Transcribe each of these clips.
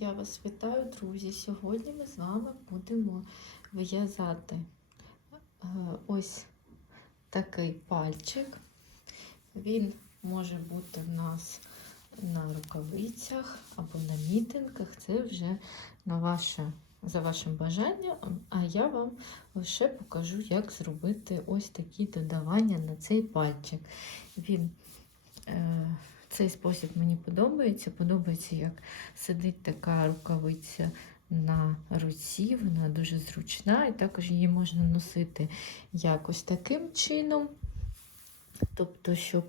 Я вас вітаю, друзі. Сьогодні ми з вами будемо в'язати е, ось такий пальчик. Він може бути в нас на рукавицях або на мітинках. Це вже на ваше, за вашим бажанням. А я вам лише покажу, як зробити ось такі додавання на цей пальчик. Він е, цей спосіб мені подобається. Подобається, як сидить така рукавиця на руці, вона дуже зручна, і також її можна носити якось таким чином. Тобто, щоб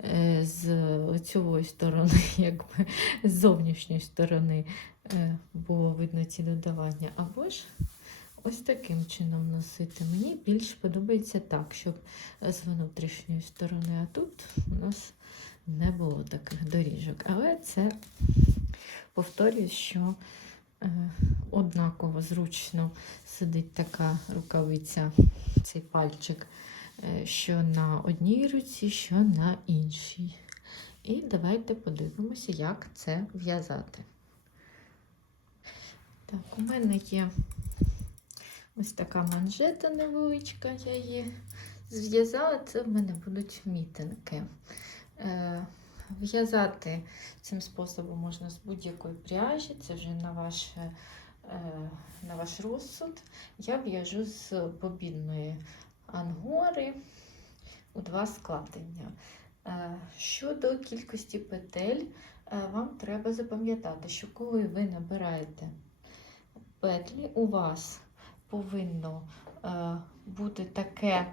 е, з лицьової сторони, якби з зовнішньої сторони е, було видно ці додавання, або ж ось таким чином носити. Мені більш подобається так, щоб з внутрішньої сторони, а тут у нас не було таких доріжок. Але це повторюю, що е, однаково зручно сидить така рукавиця, цей пальчик, е, що на одній руці, що на іншій. І давайте подивимося, як це в'язати. Так, у мене є ось така манжета невеличка, я її зв'язала, це в мене будуть мітинки. Е, В'язати цим способом можна з будь-якої пряжі, це вже на, ваше, е, на ваш розсуд. Я в'яжу з бобінної ангори у два складення. Е, Щодо кількості петель, вам треба запам'ятати, що коли ви набираєте петлі, у вас повинно бути таке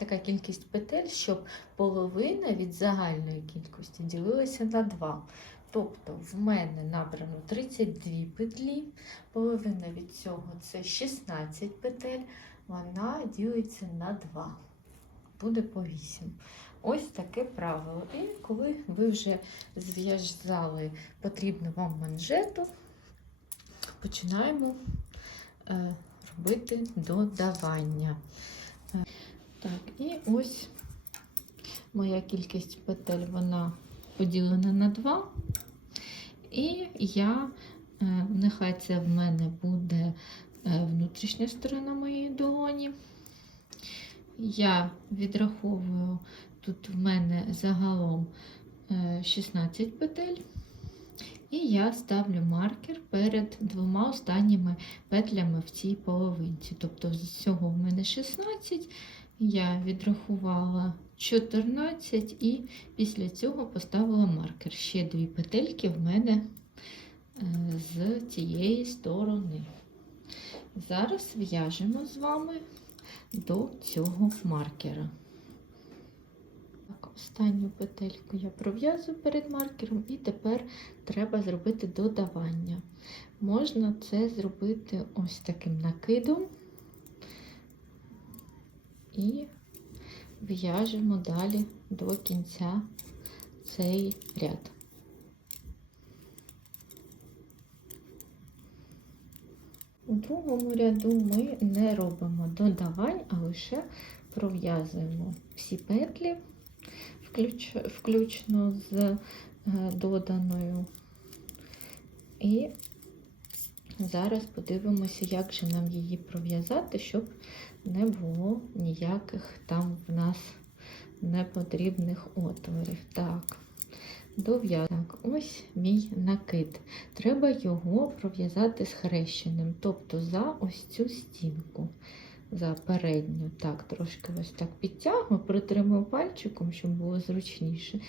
така кількість петель, щоб половина від загальної кількості ділилася на 2. Тобто в мене набрано 32 петлі, половина від цього це 16 петель, вона ділиться на 2. Буде по 8. Ось таке правило. І коли ви вже зв'язали потрібну вам манжету, починаємо е, робити додавання. Так, і ось моя кількість петель вона поділена на 2. І я, е, нехай це в мене буде е, внутрішня сторона моєї долоні. Я відраховую, тут в мене загалом 16 петель. І я ставлю маркер перед двома останніми петлями в цій половинці. Тобто, з цього в мене 16 я відрахувала 14 і після цього поставила маркер. Ще дві петельки в мене е, з цієї сторони. Зараз в'яжемо з вами до цього маркера. Останню петельку я пров'язую перед маркером, і тепер треба зробити додавання. Можна це зробити ось таким накидом і в'яжемо далі до кінця цей ряд. У другому ряду ми не робимо додавань, а лише пров'язуємо всі петлі, включ, включно з е, доданою. І зараз подивимося, як же нам її пров'язати, щоб не було ніяких там в нас непотрібних отворів. Так, дов'язок. Ось мій накид. Треба його пров'язати схрещеним, тобто за ось цю стінку. За передню, так, трошки ось так підтягую, притримую пальчиком, щоб було зручніше.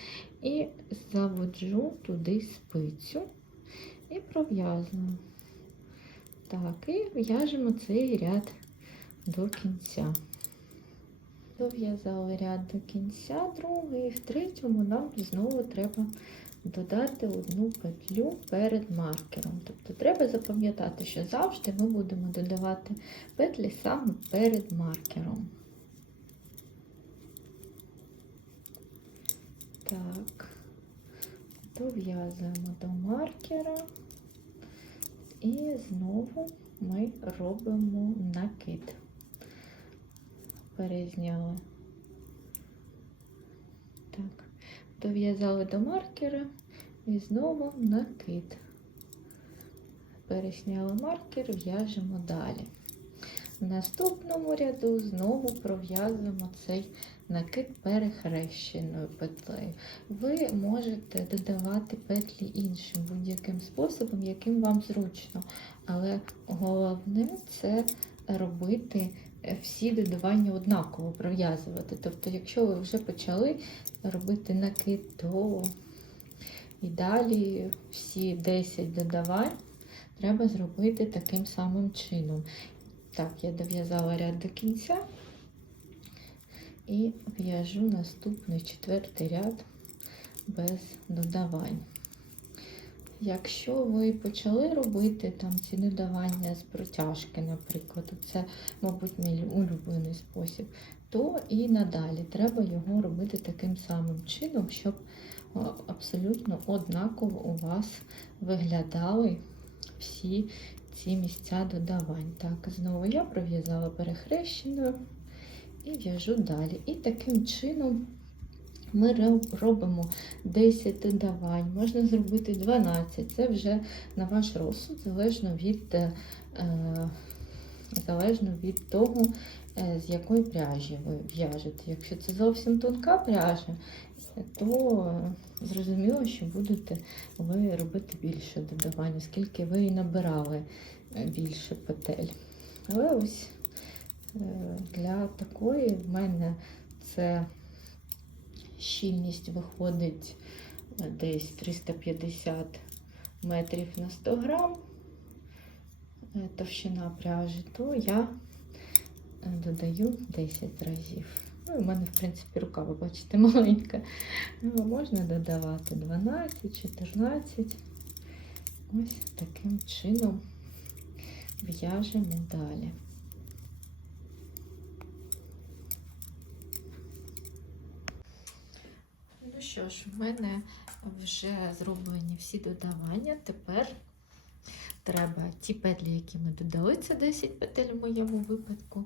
І заводжу туди спицю і пров'язую. Так, і в'яжемо цей ряд до кінця. Дов'язали ряд до кінця, другий, і в третьому нам знову треба додати одну петлю перед маркером. Тобто треба запам'ятати, що завжди ми будемо додавати петлі саме перед маркером. Так, дов'язуємо до маркера і знову ми робимо накид перезняли. Так, дов'язали до маркера і знову накид. пересняли маркер, в'яжемо далі. В наступному ряду знову пров'язуємо цей накид перехрещеною петлею. Ви можете додавати петлі іншим будь-яким способом, яким вам зручно. Але головне це робити всі додавання однаково пров'язувати. Тобто, якщо ви вже почали робити накид, то і далі всі 10 додавань треба зробити таким самим чином. Так, я дов'язала ряд до кінця і в'яжу наступний четвертий ряд без додавань. Якщо ви почали робити там ці додавання з протяжки, наприклад, це, мабуть, мій улюблений спосіб, то і надалі треба його робити таким самим чином, щоб абсолютно однаково у вас виглядали всі ці місця додавань. Так, знову я пров'язала перехрещеною і в'яжу далі. І таким чином ми робимо 10 додавань, можна зробити 12. Це вже на ваш розсуд, залежно від, е, залежно від того, е, з якої пряжі ви в'яжете. Якщо це зовсім тонка пряжа, то зрозуміло, що будете ви робити більше додавань, оскільки ви і набирали е, більше петель. Але ось е, для такої в мене це щільність виходить е, десь 350 метрів на 100 грам товщина пряжі, то я додаю 10 разів. Ну, у мене, в принципі, рука, ви бачите, маленька. Ну, можна додавати 12, 14. Ось таким чином в'яжемо далі. Ну що ж, в мене вже зроблені всі додавання. Тепер треба ті петлі, які ми додали, це 10 петель в моєму випадку,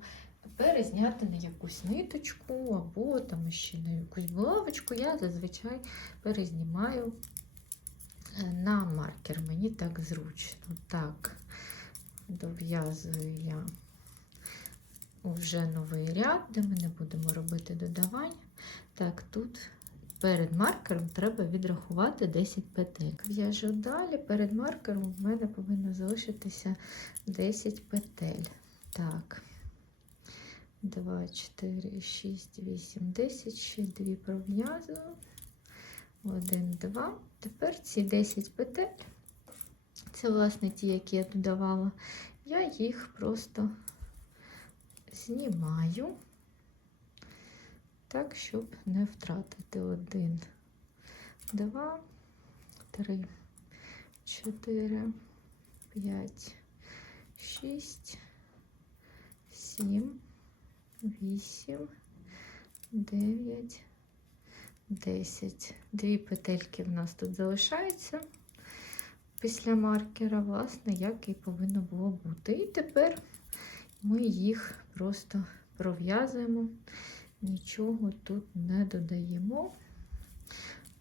перезняти на якусь ниточку або там ще на якусь булавочку. Я зазвичай перезнімаю е, на маркер. Мені так зручно. Так, дов'язую я вже новий ряд, де ми не будемо робити додавань. Так, тут перед маркером треба відрахувати 10 петель. В'яжу далі, перед маркером в мене повинно залишитися 10 петель. Так, 2, 4, 6, 8, 10, ще 2 пров'язую. 1, 2. Тепер ці 10 петель, це, власне, ті, які я додавала, я їх просто знімаю так, щоб не втратити один, два, три, чотири, п'ять, шість, сім, вісім, дев'ять, десять. Дві петельки в нас тут залишаються після маркера, власне, як і повинно було бути. І тепер ми їх просто пров'язуємо нічого тут не додаємо.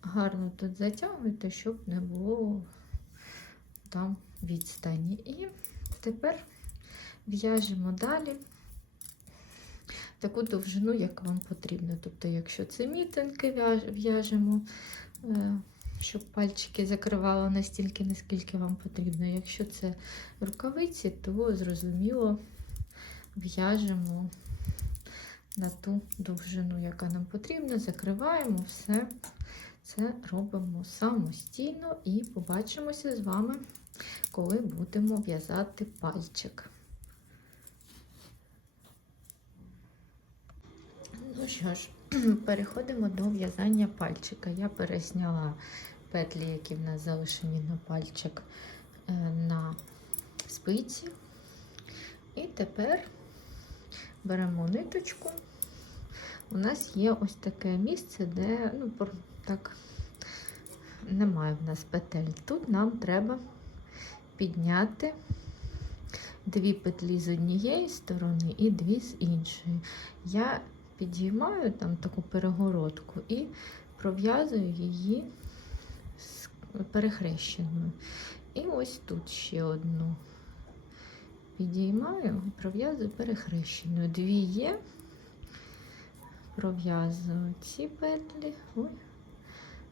Гарно тут затягуйте, щоб не було там відстані. І тепер в'яжемо далі таку довжину, як вам потрібно. Тобто, якщо це мітинки, в'яжемо, е, щоб пальчики закривало настільки, наскільки вам потрібно. Якщо це рукавиці, то зрозуміло в'яжемо на ту довжину, яка нам потрібна, закриваємо все. Це робимо самостійно і побачимося з вами, коли будемо в'язати пальчик. Ну що ж, переходимо до в'язання пальчика. Я пересняла петлі, які в нас залишені на пальчик е, на спиці. І тепер беремо ниточку. У нас є ось таке місце, де ну, так немає в нас петель. Тут нам треба підняти дві петлі з однієї сторони і дві з іншої. Я підіймаю там таку перегородку і пров'язую її з перехрещеною. І ось тут ще одну. Підіймаю і пров'язую перехрещеною. Дві є. Пров'язую ці петлі. Ой,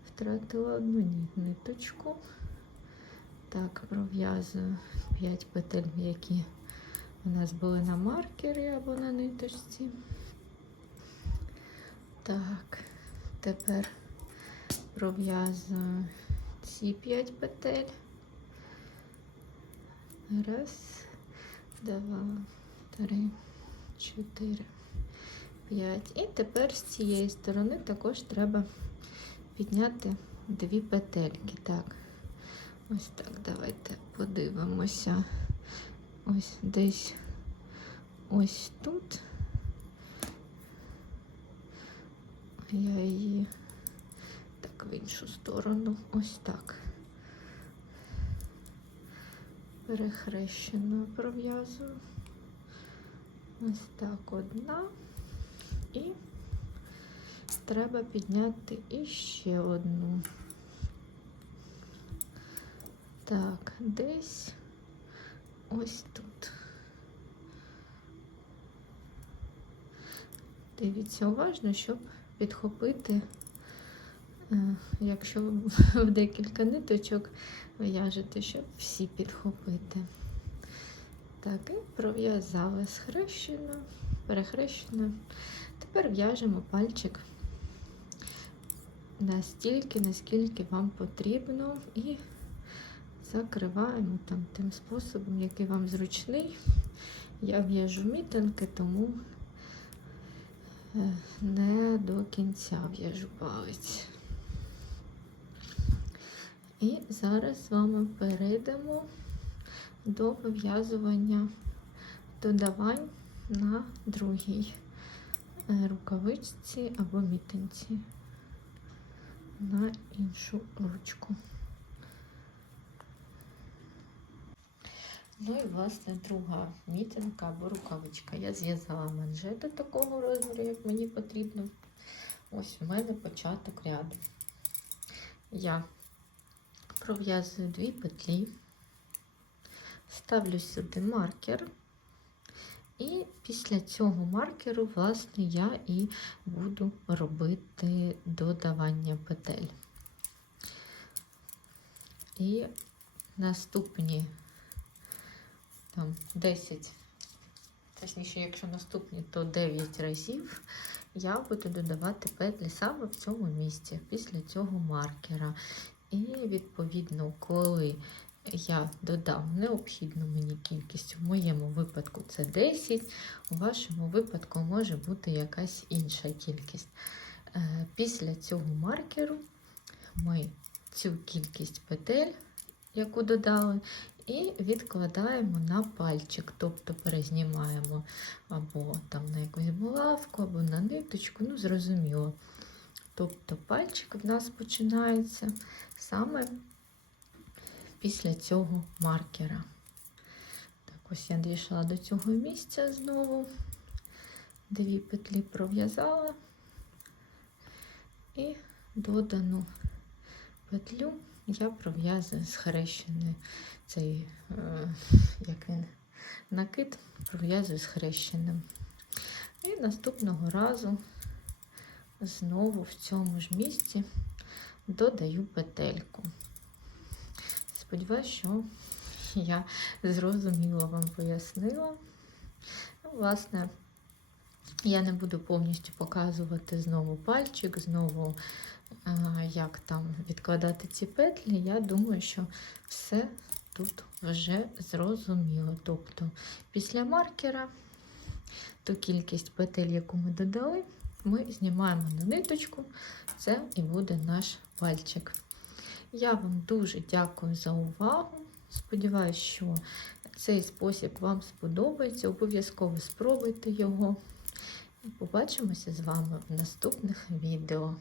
втратила одну ниточку. Так, пров'язую 5 петель, які у нас були на маркері або на ниточці. Так, тепер пров'язую ці 5 петель. Раз, два, три, чотири, п'ять. І тепер з цієї сторони також треба підняти дві петельки. Так, ось так, давайте подивимося. Ось десь ось тут. Я її так в іншу сторону, ось так. Перехрещеною пров'язую. Ось так одна. І треба підняти іще одну. Так, десь ось тут. Дивіться уважно, щоб підхопити, е, якщо в декілька ниточок в'яжете, щоб всі підхопити. Так, і пров'язала схрещено, перехрещено. Тепер в'яжемо пальчик настільки, наскільки вам потрібно, і закриваємо там тим способом, який вам зручний. Я в'яжу мітинки, тому не до кінця в'яжу палець. І зараз з вами перейдемо до вив'язування додавань на другій е, рукавичці або мітинці на іншу ручку. Ну і власне друга мітинка або рукавичка. Я зв'язала манжети такого розміру, як мені потрібно. Ось у мене початок ряду. Я пров'язую дві петлі, ставлю сюди маркер, і після цього маркеру, власне, я і буду робити додавання петель. І наступні там 10, точніше, якщо наступні, то 9 разів я буду додавати петлі саме в цьому місці, після цього маркера. І, відповідно, коли я додам необхідну мені кількість, в моєму випадку це 10, у вашому випадку може бути якась інша кількість. Е, Після цього маркеру ми цю кількість петель, яку додали, і відкладаємо на пальчик, тобто перезнімаємо або там на якусь булавку, або на ниточку, ну зрозуміло. Тобто пальчик в нас починається саме після цього маркера. Так, ось я дійшла до цього місця знову, дві петлі пров'язала і додану петлю я пров'язую схрещений цей, е, як він, накид пров'язую схрещеним. І наступного разу знову в цьому ж місці додаю петельку. Сподіваюсь, що я зрозуміло вам пояснила. Ну, власне, я не буду повністю показувати знову пальчик, знову як там відкладати ці петлі. Я думаю, що все тут вже зрозуміло. Тобто, після маркера ту кількість петель, яку ми додали, ми знімаємо на ниточку, це і буде наш пальчик. Я вам дуже дякую за увагу. Сподіваюсь, що цей спосіб вам сподобається. Обов'язково спробуйте його. І побачимося з вами в наступних відео.